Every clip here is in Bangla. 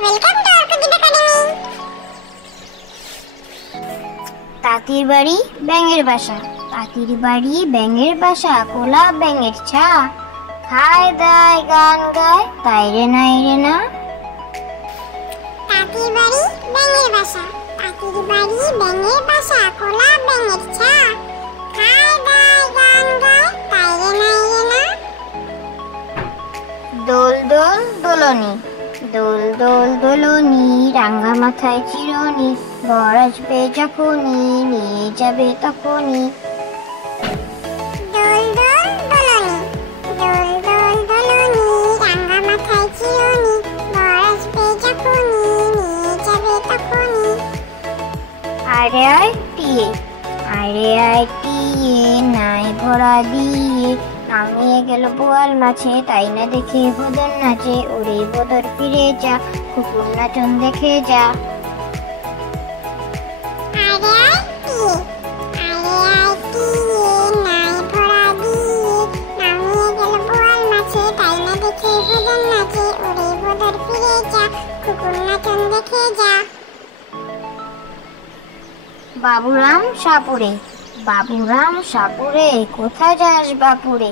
Welcome to Arkogeet academy. তাঁতির বাড়ি ব্যাঙের বাসা, তাঁতির বাড়ি ব্যাঙের বাসা, কোলা ব্যাঙের ছা, খায় দায় গান গায় তাই রে নাই রে না। তাঁতির বাড়ি ব্যাঙের বাসা, তাঁতির বাড়ি ব্যাঙের বাসা, কোলা ব্যাঙের ছা, খায় দায় গান গায় তাই রে নাই রে না। দোল দোল দোলনি, দোল দোল দোলনি, রাঙা মাথায় চিরুনি, বর আসবে যখনই নিয়ে যাবে তখনই। দোল দোল দোলনি, দোল দোল দোলনি, রাঙা মাথায় চিরুনি, বর আসবে যখনই নিয়ে যাবে তখনই। আরে আয় টিয়ে, আরে আয় টিয়ে, নাই ভরা দিয়ে, নামিয়ে গেল বোয়াল মাছে, তাই না দেখে বদর নাচে, ওরে বদর ফিরে যা, কুকুর নাচন দেখে যা। আরে আয় টিয়ে, আরে আয় টিয়ে, নাই ভরা দিয়ে, নামিয়ে গেল বোয়াল মাছে, তাই না দেখে বদর নাচে, ওরে বদর ফিরে যা, কুকুর নাচন দেখে যা। বাবুরাম সাপুরে, বাবুরাম সাপুরে, কোথায় যাস বাপুরে,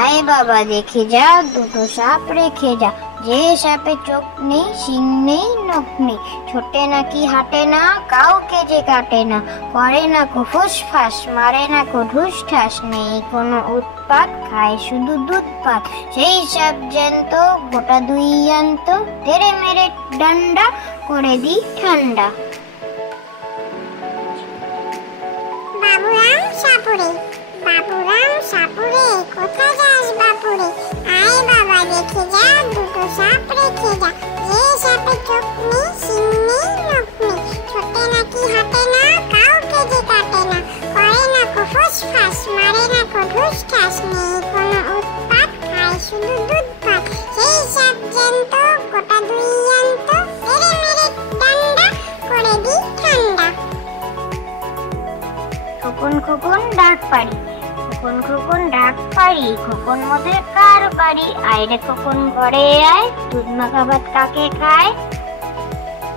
আয় বাবা দেখে যা, দুটো সাপ রেখে যা, যে সাপে চোখ নেই শিং নেই নখ নেই, ছোটে নাকি হাঁটে না, কাউকে যে কাটে না, করে না কো ফুসফাস, মারে না কো ঢুস ঠাস, নেই কোনো উৎপাত, খায় শুধু দুধ পাত, সেই সাপ জ্যান্ত গোটা দুই আন্ত, তেরে মেরে ডান্ডা করে দি ঠান্ডা। বাবুরাম সাপুরে, বাবুরাম সাপুরে, কোথায় যাস বাপুরে, আয় বাবা দেখে যা, দুটো সাপ রেখে যা, যে সাপে চোখ নেই শিং নেই নখ নেই, ছোটে নাকি হাঁটে না, কাউকে যে কাটে না, করে না কো ফুসফাস, মারে না কো ঢুস ঠাস, নেই কোনো উৎপাত, খায় শুধু দুধ পাত, সেই সাপ জ্যান্ত গোটা দুই আন্ত, তেরে মেরে ডান্ডা করে দি ঠান্ডা। খোকন খোকন ডাক পারি, খোকন খোকন ডাক পারি, খোকন মোদের কার বাড়ি, আয় রে খোকন ঘরে আয়, দুধ মাখা ভাত কাকে খায়।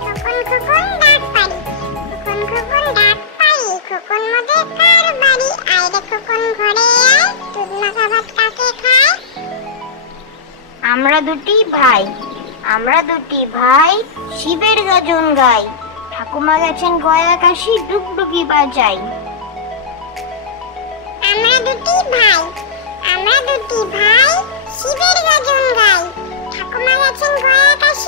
খোকন খোকন ডাক পারি, খোকন খোকন ডাক পারি, খোকন মোদের কার বাড়ি, আয় রে খোকন ঘরে আয়, দুধ মাখা ভাত কাকে খায়। আমরা দুটি ভাই, আমরা দুটি ভাই, শিবের গাজন গাই, ঠাকুমা গেছেন গয়া কাশি, ডুগডুগি বাজাই। আমরা দুটি ভাই, আমরা দুটি ভাই, শিবের গাজন গাই, ঠাকুমা গেছেন গয়া কাশি,